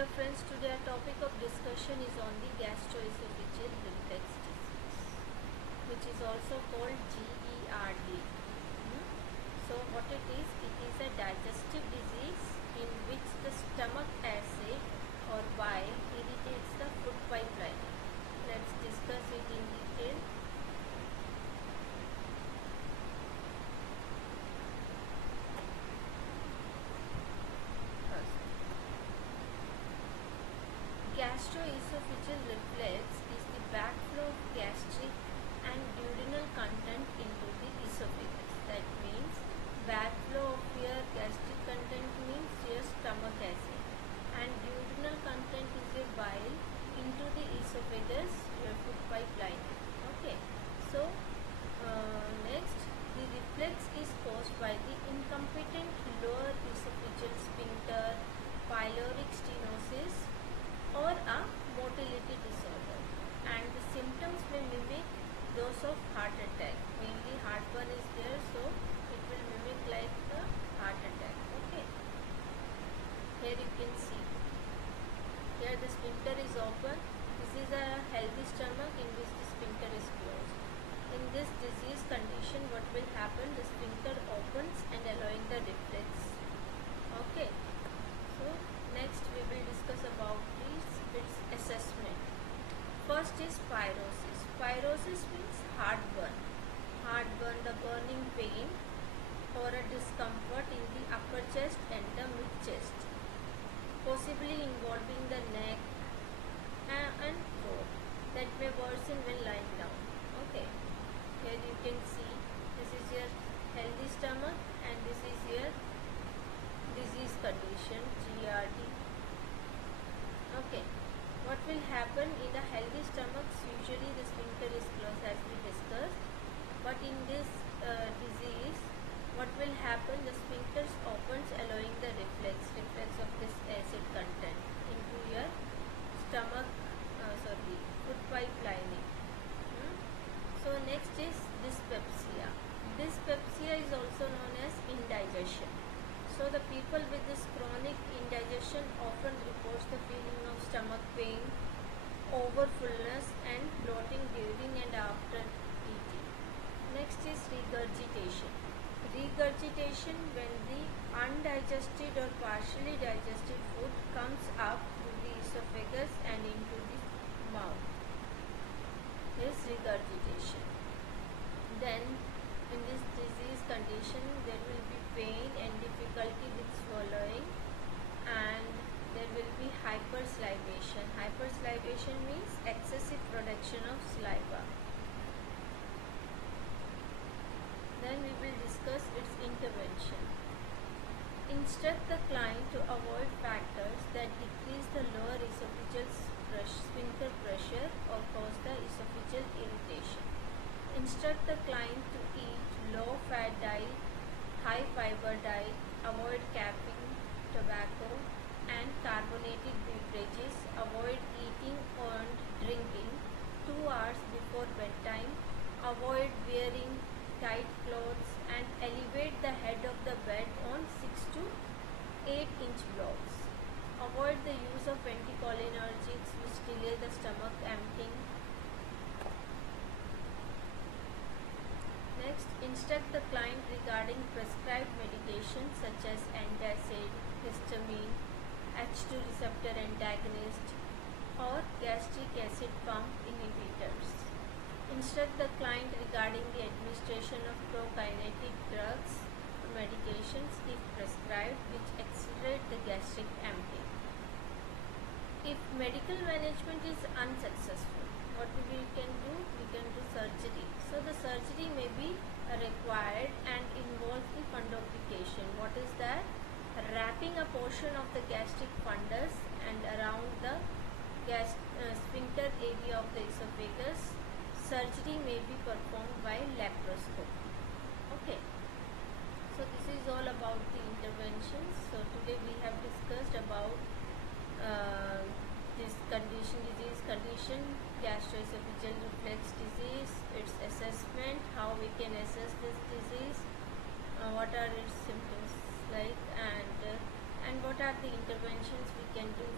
Hello friends, today our topic of discussion is on the gastroesophageal reflux disease, which is also called GERD. So what it is a digestive disease in which the stomach acid or bile irritates the food pipeline. Let's discuss it in detail. Gastroesophageal reflux is the backflow of gastric and duodenal content into the esophagus. That means backflow of your gastric content means your stomach acid, and duodenal content is your bile into the esophagus, your food pipeline. Okay. So next, the reflux is caused by the incompetent lower esophageal sphincter, pyloric stenosis, or a motility disorder, and the symptoms may mimic those of heart attack. Mainly heartburn is there, so it will mimic like the heart attack. Okay, here you can see, here the sphincter is open. This is a healthy stomach in which the sphincter is closed. In this disease condition, what will happen? The sphincter opens and allowing the reflux. Okay, so next we will discuss about its assessment. First is pyrosis. Pyrosis means heartburn. Heartburn, the burning pain or a discomfort in the upper chest and the mid chest, possibly involving the neck and throat, that may worsen when lying down. Okay, here you can see, this is your healthy stomach and this is your disease condition, GERD. Okay, what will happen in the healthy stomachs? Usually the sphincter is closed, as we discussed, but in this disease, what will happen? The sphincter opens, allowing the reflux of this acid content into your stomach, food pipe lining. So next is dyspepsia. Dyspepsia is also known as indigestion. So the people with this chronic indigestion often reports the feeling of stomach pain, overfullness and bloating during and after eating. Next is regurgitation. Regurgitation, when the undigested or partially digested food comes up through the esophagus and into the mouth, is regurgitation. Then in this disease condition, there will be pain and difficulty with swallowing, and there will be hypersalivation. Hypersalivation means excessive production of saliva. Then we will discuss its intervention. Instruct the client to avoid factors that decrease the lower esophageal sphincter pressure or cause the esophageal irritation. Instruct the client to eat low-fat diet, high-fiber diet, avoid caffeine, tobacco, and carbonated beverages. Avoid eating and drinking 2 hours before bedtime. Avoid wearing tight clothes and elevate the head of the bed on 6 to 8-inch blocks. Avoid the use of anticholinergics which delay the stomach emptying. Next, instruct the client regarding prescribed medications such as antacid, histamine, H2 receptor antagonist, or gastric acid pump inhibitors. Instruct the client regarding the administration of prokinetic drugs, medications if prescribed, which accelerate the gastric emptying. If medical management is unsuccessful, what we can do? We can do surgery. So the surgery may be required and involves the fundoplication. What is that? Wrapping a portion of the gastric fundus and around the sphincter area of the esophagus. Surgery may be performed by laparoscopy. Okay. So this is all about the interventions. So today we have discussed about this disease condition, gastroesophageal reflux disease, its assessment, how we can assess this disease, what are its symptoms like, and what are the interventions we can do